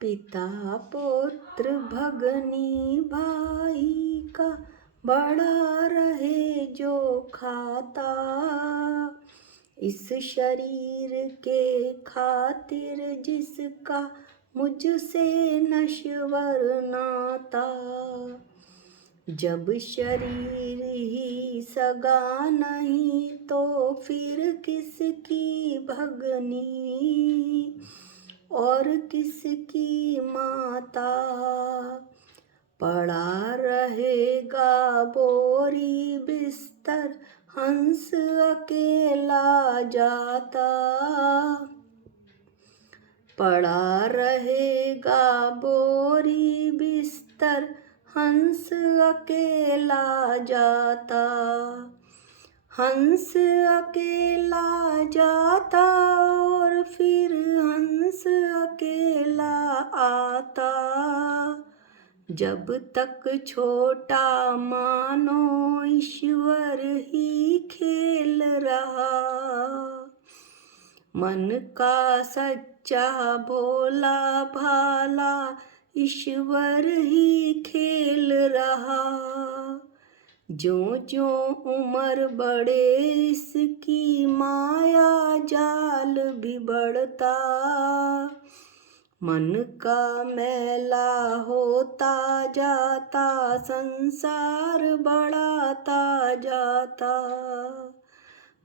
पिता पुत्र भगनी भाई का बड़ा रहे जो खाता, इस शरीर के खातिर जिसका मुझसे नश्वर नाता। जब शरीर ही सगा नहीं तो फिर किसकी भगनी और किसकी माता। पड़ा रहेगा बोरी बिस्तर हंस अकेला जाता, पड़ा रहेगा बोरी बिस्तर हंस अकेला जाता। हंस अकेला जाता और फिर हंस अकेला आता। जब तक छोटा मानो ईश्वर ही खेल रहा, मन का सच्चा भोला भाला ईश्वर ही खेल रहा। ज्यों ज्यों उम्र बढ़े इसकी माया जाल भी बढ़ता, मन का मैला होता जाता संसार बढ़ाता जाता।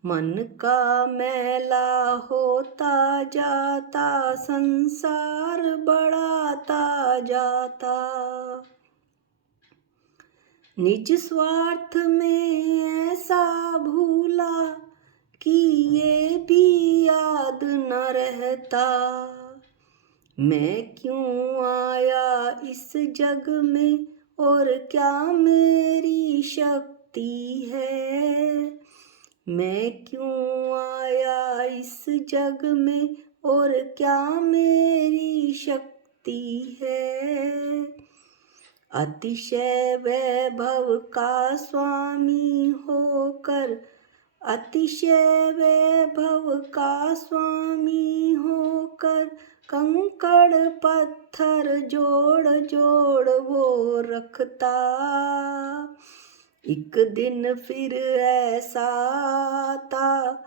मन का मैला होता जाता संसार बढ़ाता जाता। निज स्वार्थ में ऐसा भूला कि ये भी याद न रहता, मैं क्यों आया इस जग में और क्या मेरी शक्ति है। मैं क्यों आया इस जग में और क्या मेरी शक्ति है। अतिशय वैभव का स्वामी होकर, अतिशय वैभव का स्वामी होकर कंकड़ पत्थर जोड़ जोड़ वो रखता। एक दिन फिर ऐसा आता,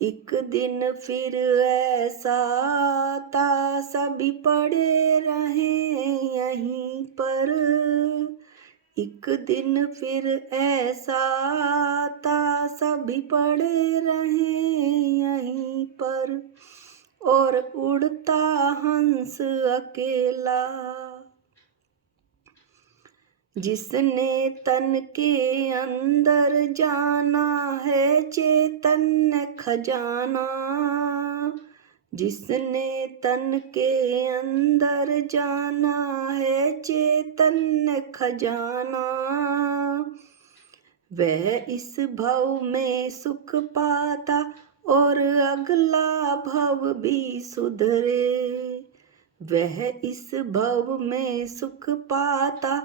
एक दिन फिर ऐसा आता, सभी पड़े रहें यहीं पर। एक दिन फिर ऐसा आता, सभी पड़े रहें यहीं पर और उड़ता हंस अकेला। जिसने तन के अंदर जाना है चैतन्य खजाना, जिसने तन के अंदर जाना है चैतन्य खजाना, वह इस भव में सुख पाता और अगला भव भी सुधरे। वह इस भव में सुख पाता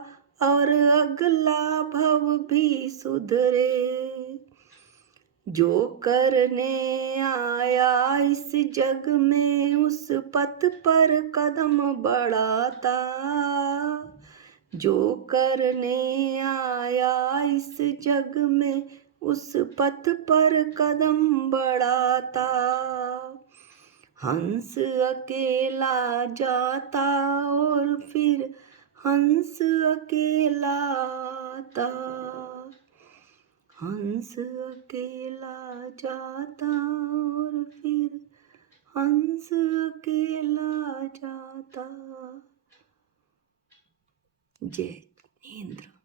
और अगला भव भी सुधरे। जो करने आया इस जग में उस पथ पर कदम बढ़ाता, जो करने आया इस जग में उस पथ पर कदम बढ़ाता। हंस अकेला जाता और फिर हंस अकेला आता, हंस अकेला जाता और फिर हंस अकेला जाता। जय जिनेंद्र।